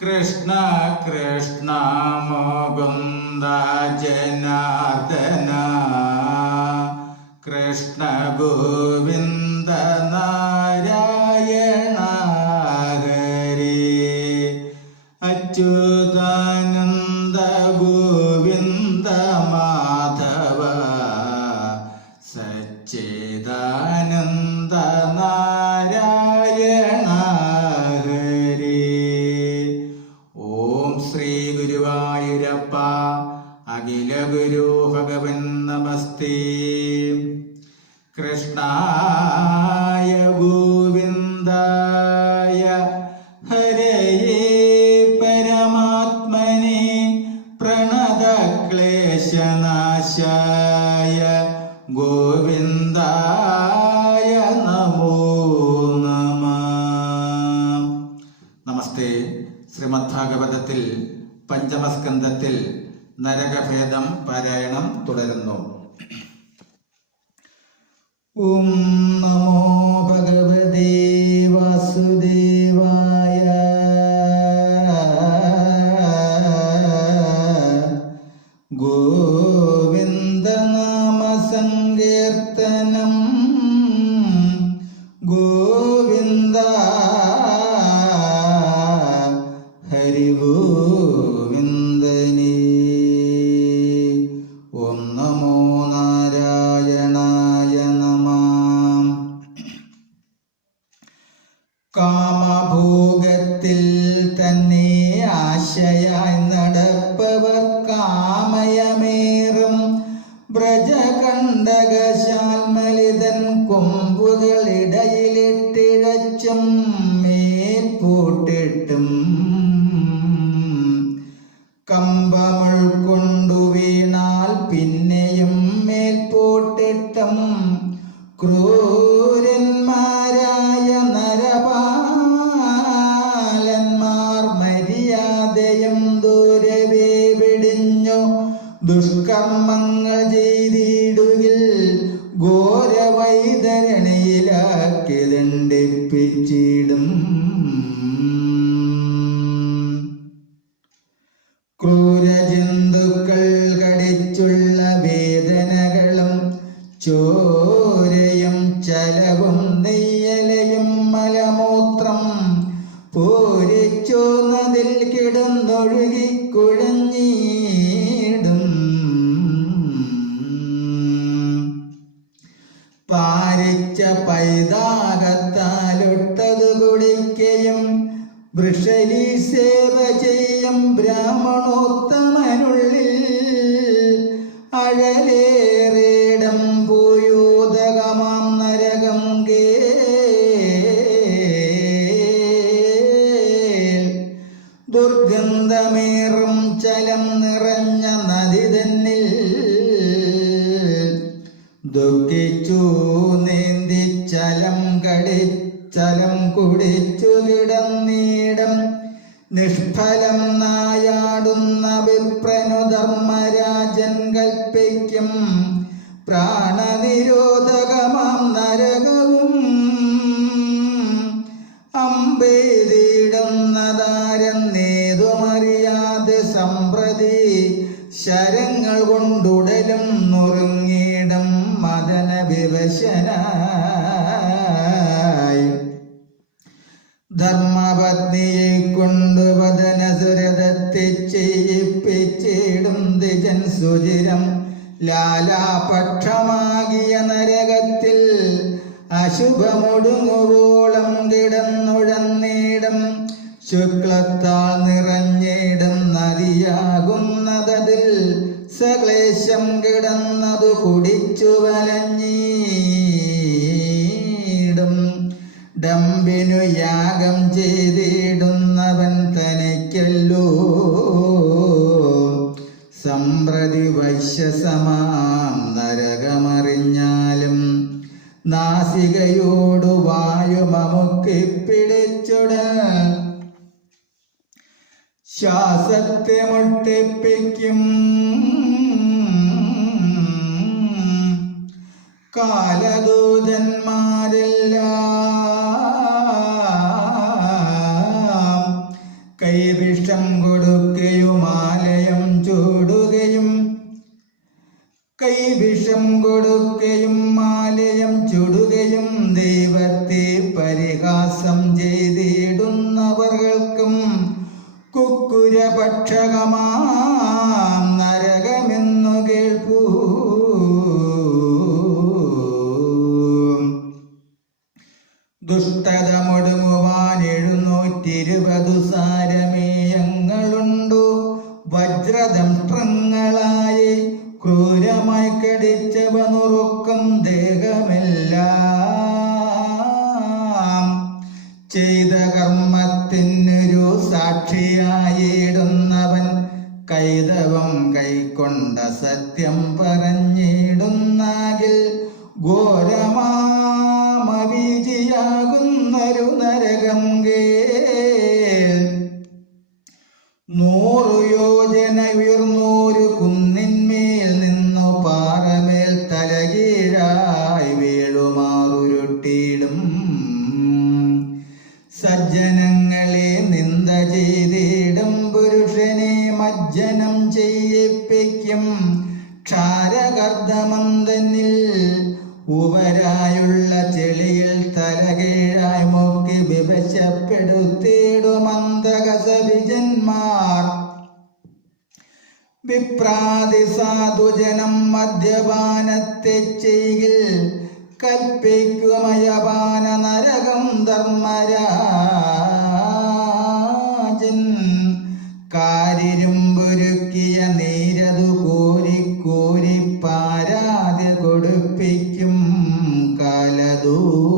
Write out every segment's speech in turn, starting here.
കൃഷ്ണ കൃഷ്ണ മുകുന്ദ ജനാർദ്ദന കൃഷ്ണ ഗോവിന്ദ നാരായണ ഹരി അച്യുതാനന്ദ ഗോവിന്ദ മാധവ സച്ചിദാനന്ദ നാരായണ ഹരി. ഓം ശ്രീ ഗുരുവായൂരപ്പ അഖില ഗുരു ഭഗവൻ നമസ്തേ. കൃഷ്ണായ ഗോവിന്ദായ ഹരയേ പരമാത്മനെ പ്രണതക്ലേശനാശായ ഗോവിന്ദായ നമോ നമഃ. നമസ്തേ. ശ്രീമദ്ഭാഗവതത്തിൽ പഞ്ചമസ്കന്ധത്തിൽ നരകഭേദം പാരായണം തുടരുന്നു. ഓം നമോ ഭഗവതേ വാസുദേവായ. ഗോവിന്ദനാമ സങ്കീർത്തനം ഗോവിന്ദ ഹരി ഗോവിന്ദനേ. ഓം നമോ നാരായണായ നമഃ. കാമഭോഗത്തിൽ തന്നെ ആശയായി നടപ്പവർ കാമയമേറും ബ്രജകണ്ടകശാൽമലിതൻ കൊമ്പുകളിടയിലിട്ടിഴച്ചും മേൽപോട്ടിട്ടും കമ്പമുൾക്കൊണ്ടു വീണാൽ പിന്നെയും മേൽപോട്ടിട്ടും ക്രൂരന്മാരായ നരപാലന്മാർ മര്യാദയും ദൂരവേ വെടിഞ്ഞു ദുഷ്കർമ്മങ്ങൾ ചെയ്തിടുകിൽ ഘോരവൈതരണിയിലാക്കി ദണ്ഡിപ്പിച്ചിടും. ക്രൂരജന്തുക്കൾ കടിച്ചുള്ള വേദനകളും ചോരയും ചലവും നെയ്യലയും മലമൂത്രം പൂരിച്ചു നദിൽ കിടന്നൊഴുകി കുഴഞ്ഞിടും. പാരിച്ച പൈതാകത്താലൊട്ടതു കുടിക്കയും വൃഷലി സേവ ചെയ്യും ബ്രാഹ്മണോത്തമനുള്ളിൽ അഴലേറിടം ഭൂയൂതകമാം നരകം ദുർഗന്ധമേറും ചലം നിറഞ്ഞ നദി തന്നിൽ ദുഃഖിച്ചു നീന്തി ചലം കുടിച്ചു കിടന്നീടം നിഷ്ഫലം നായാടുന്ന വിപ്രനു ധർമ്മരാജൻ കൽപ്പിക്കും പ്രാണനിരോധകമാം നരകവും അമ്പെയ്തിടുന്നതാരം നേതുമറിയാതെ സമ്പ്രതി ശരങ്ങൾ കൊണ്ടുടലും നുറുങ്ങിയിടും മദന വിവശനായി. ധർമ്മപത്നിയെ കൊണ്ട് വദനസുരതത്തെ ചെയ്യിപ്പിച്ചിടും ദ്വിജൻ സുചിരം ലാലാപക്ഷമാകിയ നരകത്തിൽ അശുഭമൊടുങ്ങുവോളം കിടന്നുഴന്നീടും ശുക്ലത്താൽ നിറഞ്ഞിടും നദിയാകുന്നതിൽ സക്ലേശം കിടന്നതു കുടിച്ചു വലഞ്ഞിടും. ഡംബിനു യാഗം ചെയ്തിടുന്നവൻ തനിക്കല്ലോ സമ്പ്രതി വൈശ്യസമാം നരകമറിഞ്ഞാലും നാസികയോടു വായുമമുക്കി പിടിച്ചുടൻ ശ്വാസത്തെ മുട്ടിപ്പിക്കും. കാലദൂതന്മാരെല്ലാം കൈവിഷം കൊടുക്കുകയും ആലയം ചൂടുകയും ചുടുകയും ദൈവത്തെ പരിഹാസം ചെയ്തിടുന്നവർക്കും കുക്കുരപക്ഷകമാം നരകമെന്നു കേൾപ്പൂ. ദുഷ്ടത മുടുങ്ങുവാൻ 720 സാരമേയങ്ങളുണ്ടു. വജ്രദംഷ്ട്രങ്ങളായി ക്രൂരമായി കടിച്ചവ നുറുക്കും ദേഹമെല്ലാം. ചെയ്ത കർമ്മത്തിനൊരു സാക്ഷിയായിടുന്നവൻ കൈതവം കൈക്കൊണ്ട സത്യം പറഞ്ഞിടുന്നാകിൽ ഘോരമാമരീചിയാകുന്നൊരു നരകം കേൾ. 100 യോജന ഉയർന്നൊരു കുന്നിന്മേൽ നിന്നു പാറമേൽ തലകീഴായി വീഴുമാറുരുട്ടിയിടും. സജ്ജനങ്ങളെ നിന്ദ ചെയ്തിടും പുരുഷനെ മജ്ജനം ചെയ്യിപ്പിക്കും. ക്ഷാരകർദ്ദമന്തനിൽ ഉപരായുള്ള ചെളിയിൽ തലകീഴായി മുക്കി വിവശപ്പെടുത്തിയിടും അന്തകസവിജന്മാർ. വിപ്രാതി സാധുജനം മദ്യപാനത്തെ ചെയ്യിൽ കൽപ്പിക്കുമയപാന നരകം ധർമ്മരാജൻ. കാരിരുമ്പൊരുക്കിയ നീരതു കോരി പാരാതി കൊടുപ്പിക്കും കാലദൂതന്മാരെല്ലാം.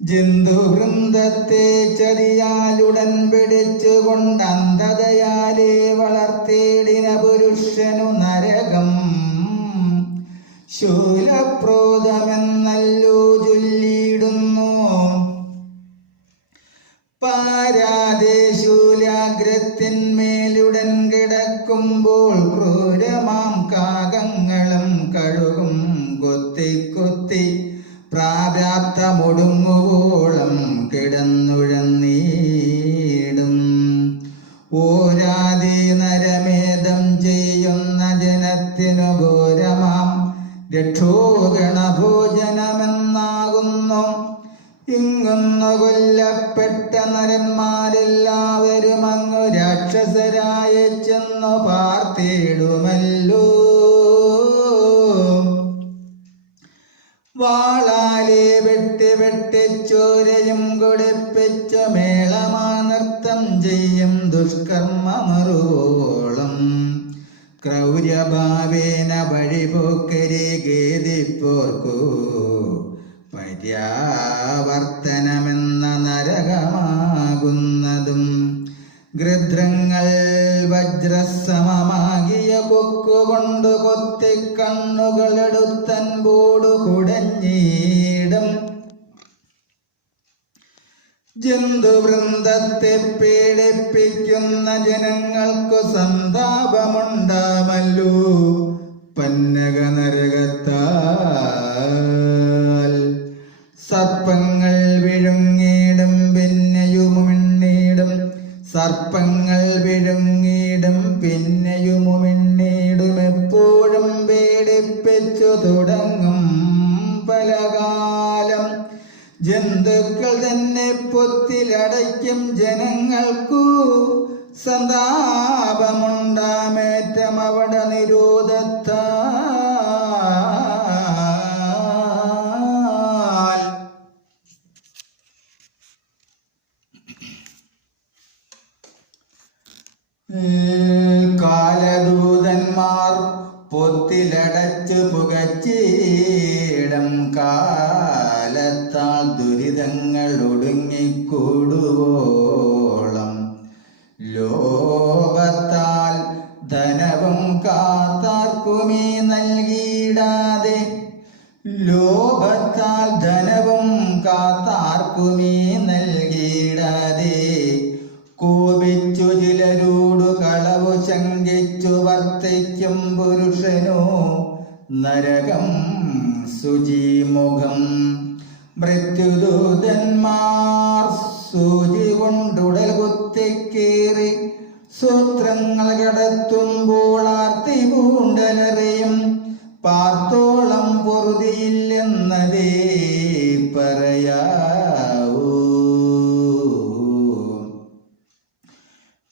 ജന്തുവൃന്ദത്തെ ചതിയാലുടൻ പിടിച്ചുകൊണ്ട് അന്ധതയാലെ വളർത്തിയിടിന പുരുഷനു നരകം. ശൂലപ്രോതമെന്നല്ലോ ചൊല്ലിയിടുന്നു. പാരാതെ ശൂലാഗ്രത്തിന്മേലുടൻ കിടക്കുമ്പോൾ ക്രൂരമാം കാകങ്ങളും കഴുകും കൊത്തി പ്രാപ്തമൊടുങ്ങുവോളം കിടന്നുഴന്നീടും. ഓരാതി നരമേധം ചെയ്യുന്ന ജനത്തിനു ഘോരമാം രക്ഷോഗണഭോജനമെന്നാകുന്നു. ഇങ്ങൊന്നു കൊല്ലപ്പെട്ട നരന്മാരെല്ലാവരും അങ്ങു രാക്ഷസരായി ചെന്നു പാർത്തിടുമല്ലോ. വാളാലെ വെട്ടിച്ചോരയും കൊടുപ്പിച്ചു മേളമാ നൃത്തം ചെയ്യും ദുഷ്കർമ്മമറുവോളം. ക്രൗര്യഭാവേന വഴിപോക്കരെ ഖേദിപ്പോർക്കു പര്യാവർത്തനമെന്ന നരകമാകുന്നതും. ഗൃധ്രങ്ങൾ വജ്രസമമാകിയ കൊക്കുകൊണ്ടു കൊത്തി കണ്ണുകളെടുത്തൻപോടു കുടഞ്ഞീടും. ജന്തുവൃന്ദത്തെ പീഡിപ്പിക്കുന്ന ജനങ്ങൾക്കു സന്താപമുണ്ടാമല്ലോ പന്നക നരകത്താൽ. സർപ്പങ്ങൾ വിഴുങ്ങിയിടും പിന്നെയുമിണ്ണീടും. സർപ്പങ്ങൾ വിഴുങ്ങിയിടും പിന്നെയുമിണ്ണീടും. എപ്പോഴും പീഡിപ്പിച്ചു തുടങ്ങും പലകാലം. ജന്തുക്കൾ തന്നെ പൊത്തിലടയ്ക്കും ജനങ്ങൾക്കു സന്താപമുണ്ടാമേറ്റം അവിടെ നിരോധത്താൽ. കാലദൂതന്മാർ പൊത്തിലടച്ചു പുകച്ചിടം. കാലത്താൽ ദുരിതങ്ങൾ ഒടുങ്ങിക്കൂടുവോളം. ലോകത്താൽ ധനവും കാത്താർക്കുമീ നൽകിയിടാതെ. ലോകത്താൽ ധനവും കാത്താർക്കുമീ നൽകിയിടാതെ. കോപിച്ചു ചിലരോടു കളവു ശങ്കിച്ചു വർത്തേ വസിക്കും പുരുഷനോ നരകം ശുചിമുഖം. മൃത്യുദൂതന്മാർ സൂചി കൊണ്ടുടൽ കുത്തിക്കേറി സൂത്രങ്ങൾ കടത്തുമ്പോൾ ആർത്തി പൂണ്ടലറിയും. പാർത്തോളം പൊറുതിയില്ലെന്നതേ പറയാവൂ.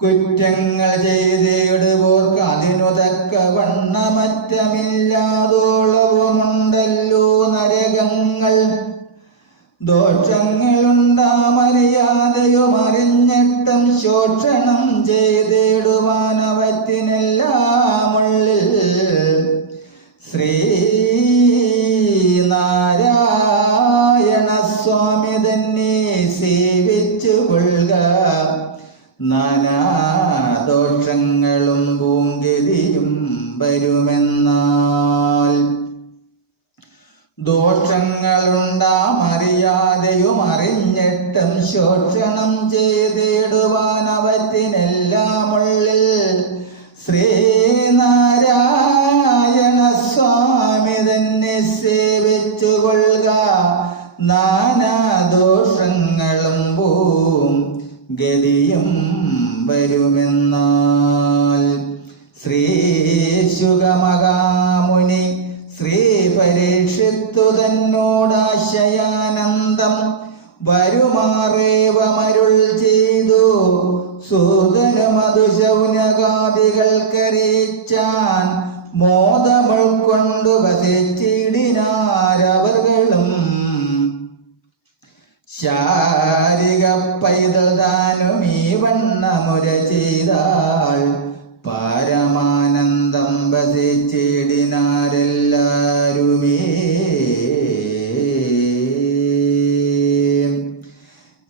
കുറ്റങ്ങൾ ചെയ്തിടുവോർക്ക് അതിനു തക്ക വണ്ണമറ്റമില്ലാതോളവുമുണ്ടല്ലോ നരകങ്ങൾ. ദോഷങ്ങളുണ്ടാമറിയാതെയും അറിഞ്ഞിട്ടും ശോഷണം ചെയ്തിടുവാനവറ്റിനെല്ലാമുള്ളിൽ ശ്രീനാരായണ സ്വാമി തന്നെ സേവിച്ചു കൊള്ളുക. നാനാദോഷങ്ങളും പൂങ്കതിയും വരുമെന്നാൽ. ദോഷങ്ങളുണ്ടാമറിയാതെയും അറിഞ്ഞിട്ടും ശോഷണം ചെയ്തിടുവാനവറ്റിനെല്ലാമുള്ളിൽ ശ്രീനാരായണ സ്വാമി തന്നെ സേവിച്ചു കൊള്ളുക. നാനാദോഷങ്ങളും പോം ഗതിയും വരുമെന്നാൽ. ശ്രീ ശുഗമഹാമുനി ശ്രീ പരീക്ഷിത്തു തന്നോടാശയാനന്ദം വരുമാറേവമരുൾ ചെയ്തു. സൂതനുമതു ശൗനകാദികൾക്കറിയിച്ചാൻ മോദമുൾക്കൊണ്ടു വസിച്ചിടിനാരവർകളും. ശാരിക പൈതൽ താനും ഈ വണ്ണമുര ചെയ്താൽ പരമാനന്ദം വസിച്ചിടിനാരെല്ലാരുമേ.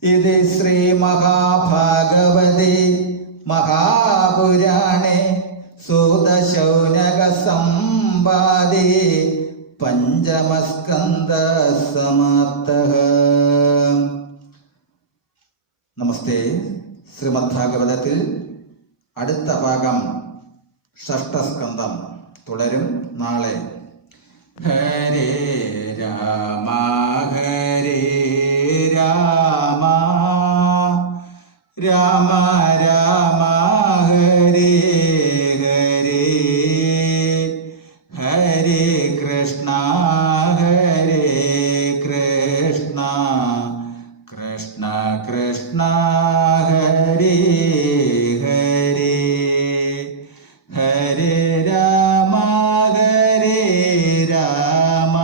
ഇത് ശ്രീ മഹാഭാഗവതേ മഹാപുരാണേ സൂതശൗനക സംവാദേ പഞ്ചമസ്കന്ധ സമാപ്തഃ. നമസ്തേ. ശ്രീമദ് ഭാഗവതത്തിൽ അടുത്ത ഭാഗം ഷഷ്ഠസ്കന്ധം തുടരും നാളെ. ഹരേ രാമ ഹരേ രാമ രാമ രാമ ഹരേ ഹരേ ഹരേ കൃഷ്ണ ഹരേ കൃഷ്ണ കൃഷ്ണ കൃഷ്ണ ഹരേ ഹരേ ഹരേ രാമ ഹരേ രാമ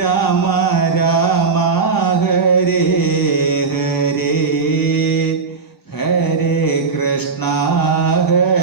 രാമ രാമ ഹരേ ഹരേ ഹരേ കൃഷ്ണ ഹരേ